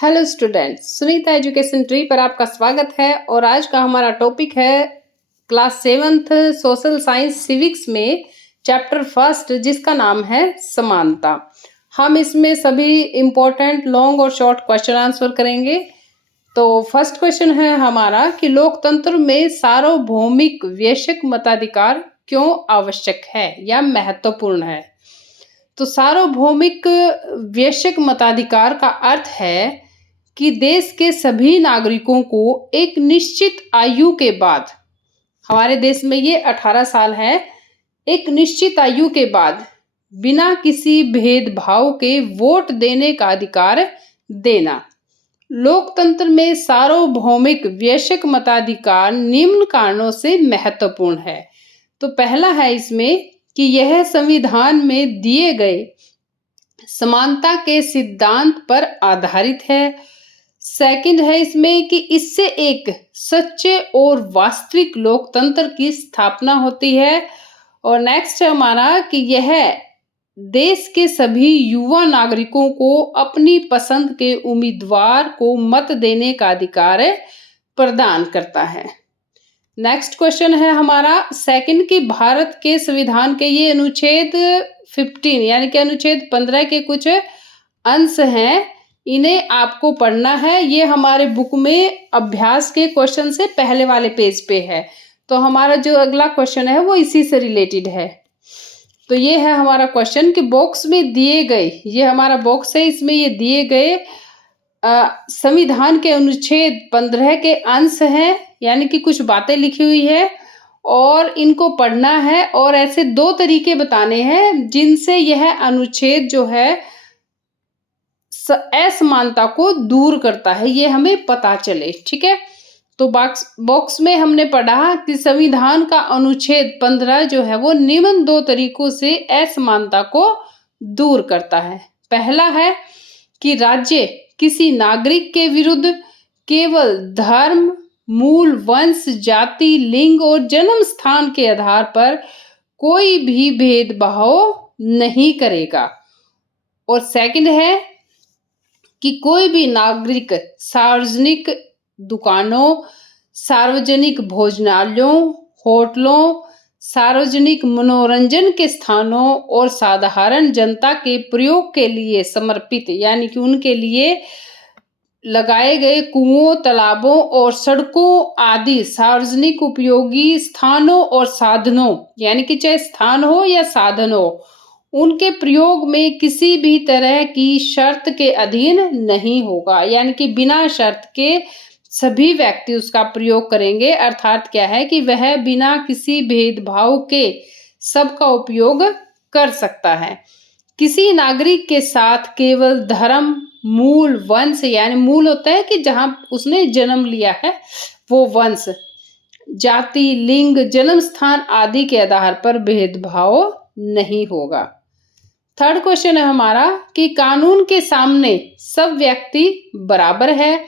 Hello students, Sunita education tree पर आपका स्वागत है। और आज का हमारा टॉपिक है class 7th social science civics में चैप्टर फर्स्ट, जिसका नाम है समानता। हम इसमें सभी इम्पोर्टेंट लॉन्ग और शॉर्ट क्वेश्चन आंसर करेंगे। तो फर्स्ट क्वेश्चन है हमारा कि लोकतंत्र में सार्वभौमिक वयस्क मताधिकार क्यों आवश्यक है या महत्वपूर्ण है। तो सार्वभौमिक वयस्क मताधिकार का अर्थ है कि देश के सभी नागरिकों को एक निश्चित आयु के बाद, हमारे देश में ये 18 साल है, एक निश्चित आयु के बाद बिना किसी भेदभाव के वोट देने का अधिकार देना। लोकतंत्र में सार्वभौमिक वयस्क मताधिकार निम्न कारणों से महत्वपूर्ण है। तो पहला है इसमें कि यह संविधान में दिए गए समानता के सिद्धांत पर आधारित है। सेकंड है इसमें कि इससे एक सच्चे और वास्तविक लोकतंत्र की स्थापना होती है। और नेक्स्ट है हमारा कि यह देश के सभी युवा नागरिकों को अपनी पसंद के उम्मीदवार को मत देने का अधिकार प्रदान करता है। नेक्स्ट क्वेश्चन है हमारा सेकंड कि भारत के संविधान के ये अनुच्छेद 15 यानी कि अनुच्छेद 15 के कुछ अंश हैं, इन्हें आपको पढ़ना है। ये हमारे बुक में अभ्यास के क्वेश्चन से पहले वाले पेज पे है। तो हमारा जो अगला क्वेश्चन है वो इसी से रिलेटेड है। तो ये है हमारा क्वेश्चन कि बॉक्स में दिए गए, ये हमारा बॉक्स है, इसमें ये दिए गए संविधान के अनुच्छेद 15 के अंश हैं, यानी कि कुछ बातें लिखी हुई है और इनको पढ़ना है। और ऐसे दो तरीके बताने हैं जिनसे यह अनुच्छेद जो है असमानता को दूर करता है, ये हमें पता चले। ठीक है, तो बॉक्स में हमने पढ़ा कि संविधान का अनुच्छेद 15 जो है वो निम्न दो तरीकों से असमानता को दूर करता है। पहला है कि राज्य किसी नागरिक के विरुद्ध केवल धर्म, मूल, वंश, जाति, लिंग और जन्म स्थान के आधार पर कोई भी भेदभाव नहीं करेगा। और सेकंड है कि कोई भी नागरिक सार्वजनिक दुकानों, सार्वजनिक भोजनालयों, होटलों, सार्वजनिक मनोरंजन के स्थानों और साधारण जनता के प्रयोग के लिए समर्पित, यानी कि उनके लिए लगाए गए कुओं, तालाबों और सड़कों आदि सार्वजनिक उपयोगी स्थानों और साधनों, यानी कि चाहे स्थान हो या साधन हो, उनके प्रयोग में किसी भी तरह की शर्त के अधीन नहीं होगा। यानी कि बिना शर्त के सभी व्यक्ति उसका प्रयोग करेंगे। अर्थात क्या है कि वह बिना किसी भेदभाव के सबका उपयोग कर सकता है। किसी नागरिक के साथ केवल धर्म, मूल, वंश, यानी मूल होता है कि जहां उसने जन्म लिया है वो वंश, जाति, लिंग, जन्म स्थान आदि के आधार पर भेदभाव नहीं होगा। थर्ड क्वेश्चन है हमारा कि कानून के सामने सब व्यक्ति बराबर है।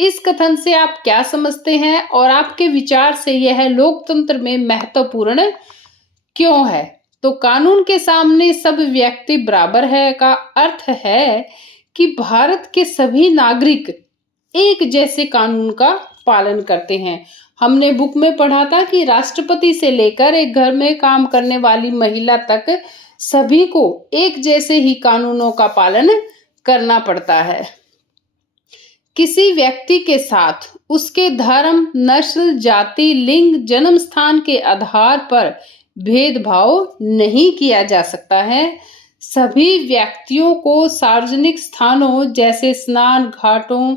इस कथन से आप क्या समझते हैं और आपके विचार से यह लोकतंत्र में महत्वपूर्ण क्यों है। तो कानून के सामने सब व्यक्ति बराबर है का अर्थ है कि भारत के सभी नागरिक एक जैसे कानून का पालन करते हैं। हमने बुक में पढ़ा था कि राष्ट्रपति से लेकर एक घर में काम करने वाली महिला तक सभी को एक जैसे ही कानूनों का पालन करना पड़ता है। किसी व्यक्ति के साथ उसके धर्म, नस्ल, जाति, लिंग, जन्म स्थान के आधार पर भेदभाव नहीं किया जा सकता है। सभी व्यक्तियों को सार्वजनिक स्थानों जैसे स्नान घाटों,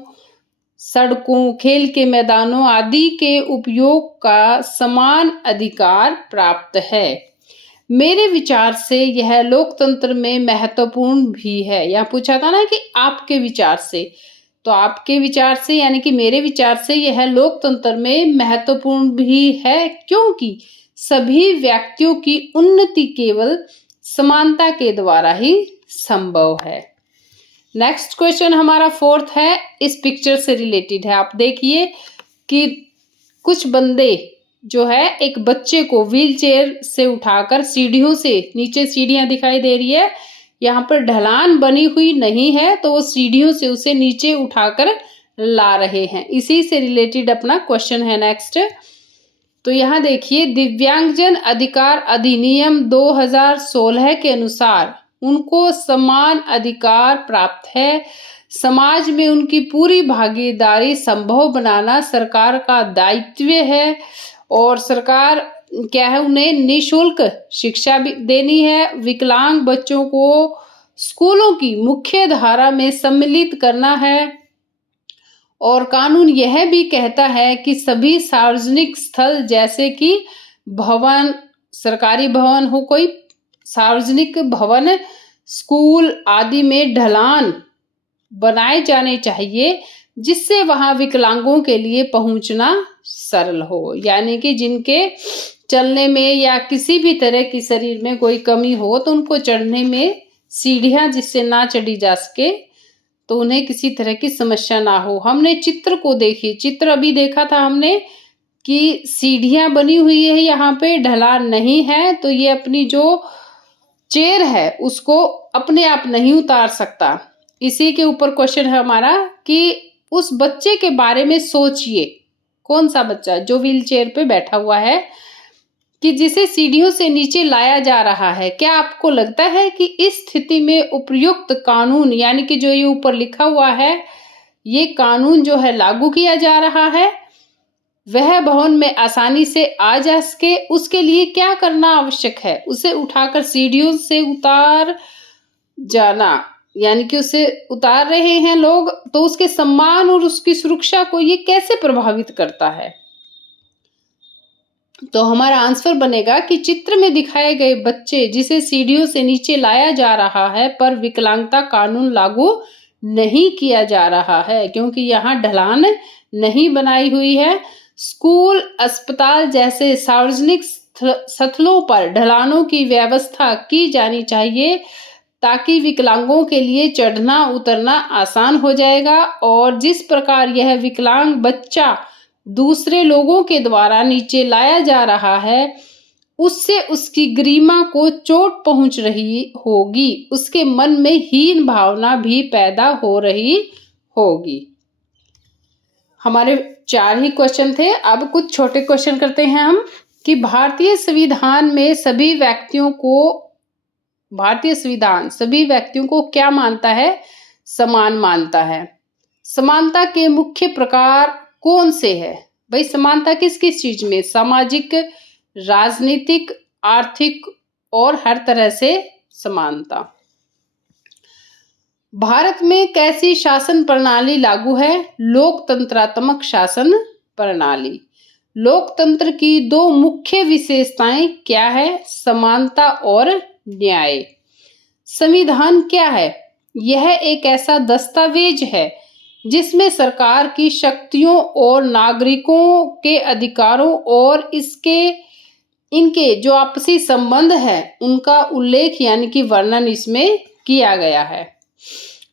सड़कों, खेल के मैदानों आदि के उपयोग का समान अधिकार प्राप्त है। मेरे विचार से यह लोकतंत्र में महत्वपूर्ण भी है। यहाँ पूछा था ना कि आपके विचार से, तो आपके विचार से यानी कि मेरे विचार से यह लोकतंत्र में महत्वपूर्ण भी है, क्योंकि सभी व्यक्तियों की उन्नति केवल समानता के द्वारा ही संभव है। नेक्स्ट क्वेश्चन हमारा फोर्थ है, इस पिक्चर से रिलेटेड है। आप देखिए कि कुछ बंदे जो है एक बच्चे को व्हील चेयर से उठाकर सीढ़ियों से, नीचे सीढ़ियां दिखाई दे रही है, यहाँ पर ढलान बनी हुई नहीं है, तो वो सीढ़ियों से उसे नीचे उठाकर ला रहे हैं। इसी से रिलेटेड अपना क्वेश्चन है नेक्स्ट। तो यहाँ देखिए, दिव्यांगजन अधिकार अधिनियम 2016 के अनुसार उनको समान अधिकार प्राप्त है। समाज में उनकी पूरी भागीदारी संभव बनाना सरकार का दायित्व है और सरकार क्या है, उन्हें निःशुल्क शिक्षा भी देनी है। विकलांग बच्चों को स्कूलों की मुख्य धारा में सम्मिलित करना है और कानून यह भी कहता है कि सभी सार्वजनिक स्थल जैसे कि भवन, सरकारी भवन हो, कोई सार्वजनिक भवन, स्कूल आदि में ढलान बनाए जाने चाहिए जिससे वहां विकलांगों के लिए पहुंचना सरल हो। यानी कि जिनके चलने में या किसी भी तरह की शरीर में कोई कमी हो तो उनको चढ़ने में सीढ़ियां जिससे ना चढ़ी जा सके, तो उन्हें किसी तरह की समस्या ना हो। हमने चित्र को देखिए, चित्र अभी देखा था हमने कि सीढ़ियां बनी हुई है, यहाँ पे ढलान नहीं है, तो ये अपनी जो चेयर है उसको अपने आप नहीं उतार सकता। इसी के ऊपर क्वेश्चन है हमारा कि उस बच्चे के बारे में सोचिए। कौन सा बच्चा? जो व्हील चेयर पे बैठा हुआ है, कि जिसे सीढ़ियों से नीचे लाया जा रहा है। क्या आपको लगता है कि इस स्थिति में उपयुक्त कानून, यानी कि जो ये ऊपर लिखा हुआ है, ये कानून जो है लागू किया जा रहा है, वह भवन में आसानी से आ जा सके, उसके लिए क्या करना आवश्यक है? उसे उठाकर सीढ़ियों से उतार जाना, यानी कि उसे उतार रहे हैं लोग, तो उसके सम्मान और उसकी सुरक्षा को ये कैसे प्रभावित करता है? तो हमारा आंसर बनेगा कि चित्र में दिखाए गए बच्चे जिसे सीढ़ियों से नीचे लाया जा रहा है पर विकलांगता कानून लागू नहीं किया जा रहा है, क्योंकि यहाँ ढलान नहीं बनाई हुई है। स्कूल, अस्पताल जैसे सार्वजनिक स्थलों पर ढलानों की व्यवस्था की जानी चाहिए ताकि विकलांगों के लिए चढ़ना उतरना आसान हो जाएगा। और जिस प्रकार यह विकलांग बच्चा दूसरे लोगों के द्वारा नीचे लाया जा रहा है, उससे उसकी गरिमा को चोट पहुंच रही होगी, उसके मन में हीन भावना भी पैदा हो रही होगी। हमारे 4 ही क्वेश्चन थे। अब कुछ छोटे क्वेश्चन करते हैं हम कि भारतीय संविधान सभी व्यक्तियों को क्या मानता है? समान मानता है। समानता के मुख्य प्रकार कौन से है? भाई समानता किस किस चीज में? सामाजिक, राजनीतिक, आर्थिक और हर तरह से समानता। भारत में कैसी शासन प्रणाली लागू है? लोकतंत्रात्मक शासन प्रणाली। लोकतंत्र की 2 मुख्य विशेषताएं क्या है? समानता और न्याय। संविधान क्या है? यह एक ऐसा दस्तावेज है जिसमें सरकार की शक्तियों और नागरिकों के अधिकारों और इनके जो आपसी संबंध है उनका उल्लेख यानी कि वर्णन इसमें किया गया है।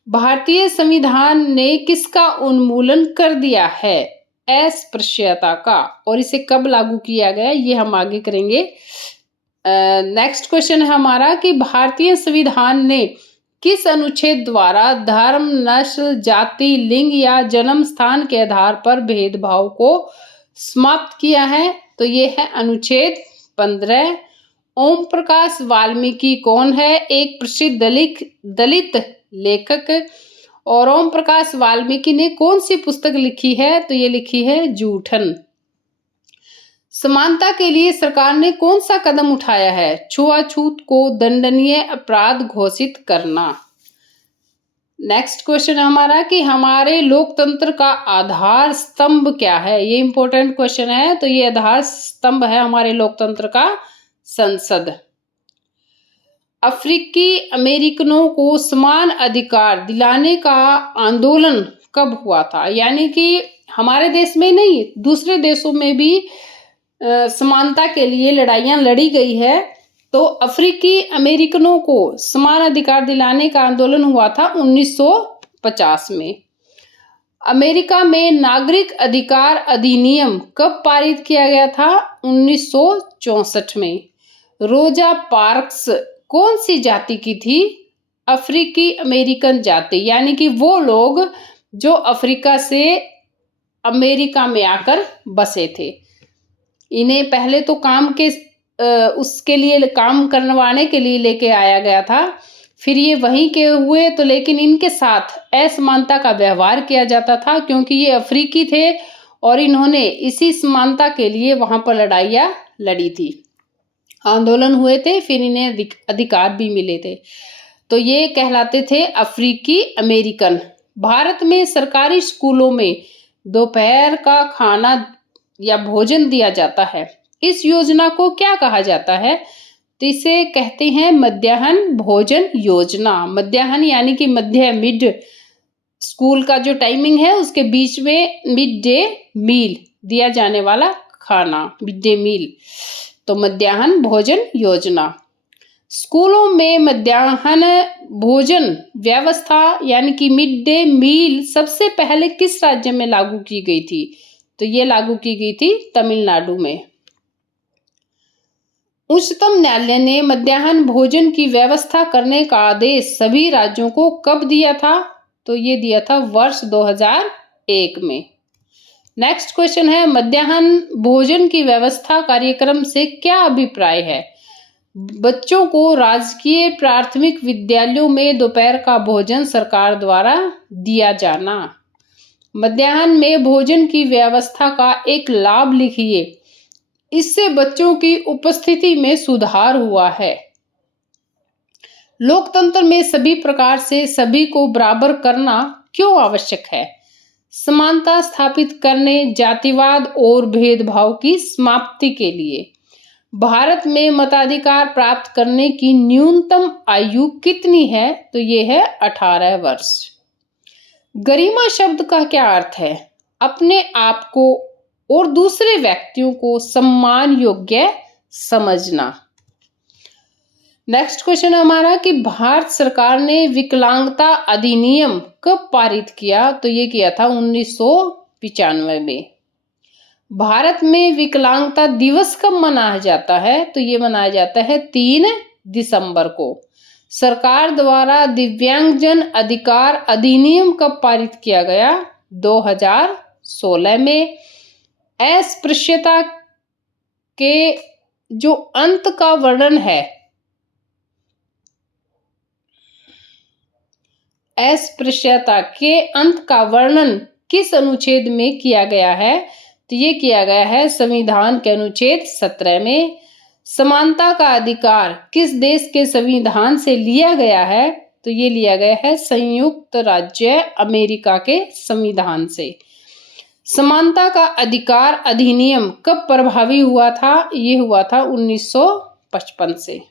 भारतीय संविधान ने किसका उन्मूलन कर दिया है? अस्पृश्यता का। और इसे कब लागू किया गया ये हम आगे करेंगे। नेक्स्ट क्वेश्चन है हमारा कि भारतीय संविधान ने किस अनुच्छेद द्वारा धर्म, नस्ल, जाति, लिंग या जन्म स्थान के आधार पर भेदभाव को समाप्त किया है? तो ये है अनुच्छेद 15। ओम प्रकाश वाल्मीकि कौन है? एक प्रसिद्ध दलित लेखक। और ओम प्रकाश वाल्मीकि ने कौन सी पुस्तक लिखी है? तो ये लिखी है जूठन। समानता के लिए सरकार ने कौन सा कदम उठाया है? छुआछूत को दंडनीय अपराध घोषित करना। नेक्स्ट क्वेश्चन है हमारा कि हमारे लोकतंत्र का आधार स्तंभ क्या है? ये इंपॉर्टेंट क्वेश्चन है। तो ये आधार स्तंभ है हमारे लोकतंत्र का संसद। अफ्रीकी अमेरिकनों को समान अधिकार दिलाने का आंदोलन कब हुआ था? यानी कि हमारे देश में नहीं, दूसरे देशों में भी समानता के लिए लड़ाइयां लड़ी गई है। तो अफ्रीकी अमेरिकनों को समान अधिकार दिलाने का आंदोलन हुआ था 1950 में। अमेरिका में नागरिक अधिकार अधिनियम कब पारित किया गया था? 1964 में। रोजा पार्क्स कौन सी जाति की थी? अफ्रीकी अमेरिकन जाति, यानी कि वो लोग जो अफ्रीका से अमेरिका में आकर बसे थे। इन्हें पहले तो उसके लिए काम करवाने के लिए लेके आया गया था, फिर ये वहीं के हुए तो, लेकिन इनके साथ असमानता का व्यवहार किया जाता था क्योंकि ये अफ्रीकी थे और इन्होंने इसी समानता के लिए वहां पर लड़ाइयाँ लड़ी थी, आंदोलन हुए थे, फिर इन्हें अधिकार भी मिले थे। तो ये कहलाते थे अफ्रीकी अमेरिकन। भारत में सरकारी स्कूलों में दोपहर का खाना या भोजन दिया जाता है। इस योजना को क्या कहा जाता है? तो इसे कहते हैं मध्याह्न भोजन योजना। मध्याह्न यानी कि मध्य, मिड, स्कूल का जो टाइमिंग है उसके बीच में मिड डे मील दिया जाने वाला खाना, मिड डे मील, तो मध्याह्न भोजन योजना। स्कूलों में मध्याह्न भोजन व्यवस्था यानी कि मिड डे मील सबसे पहले किस राज्य में लागू की गई थी? तो ये लागू की गई थी तमिलनाडु में। उच्चतम न्यायालय ने मध्याह्न भोजन की व्यवस्था करने का आदेश सभी राज्यों को कब दिया था? तो ये दिया था वर्ष 2001 में। नेक्स्ट क्वेश्चन है, मध्याह्न भोजन की व्यवस्था कार्यक्रम से क्या अभिप्राय है? बच्चों को राजकीय प्राथमिक विद्यालयों में दोपहर का भोजन सरकार द्वारा दिया जाना। मध्याह्न में भोजन की व्यवस्था का एक लाभ लिखिए। इससे बच्चों की उपस्थिति में सुधार हुआ है। लोकतंत्र में सभी प्रकार से सभी को बराबर करना क्यों आवश्यक है? समानता स्थापित करने, जातिवाद और भेदभाव की समाप्ति के लिए। भारत में मताधिकार प्राप्त करने की न्यूनतम आयु कितनी है? तो ये है 18 वर्ष। गरिमा शब्द का क्या अर्थ है? अपने आप को और दूसरे व्यक्तियों को सम्मान योग्य समझना। नेक्स्ट क्वेश्चन है हमारा कि भारत सरकार ने विकलांगता अधिनियम कब पारित किया? तो ये किया था 1995 में। भारत में विकलांगता दिवस कब मनाया जाता है? तो ये मनाया जाता है 3 दिसंबर को। सरकार द्वारा दिव्यांगजन अधिकार अधिनियम कब पारित किया गया? 2016 में। अस्पृश्यता के जो अंत का वर्णन है, अस्पृश्यता के अंत का वर्णन किस अनुच्छेद में किया गया है? तो ये किया गया है संविधान के अनुच्छेद 17 में। समानता का अधिकार किस देश के संविधान से लिया गया है? तो ये लिया गया है संयुक्त राज्य अमेरिका के संविधान से। समानता का अधिकार अधिनियम कब प्रभावी हुआ था? ये हुआ था 1955 से।